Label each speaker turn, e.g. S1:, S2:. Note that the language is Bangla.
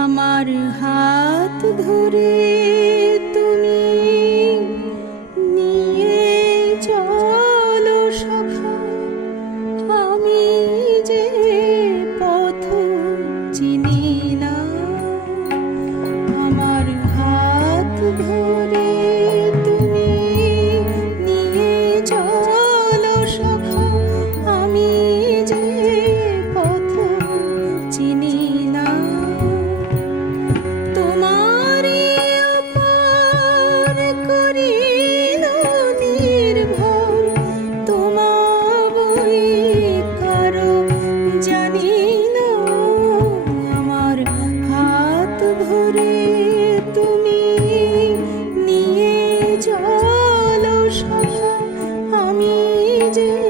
S1: আমার হাত ধরে তুমি নিয়ে চলো সখা আমি আমি যে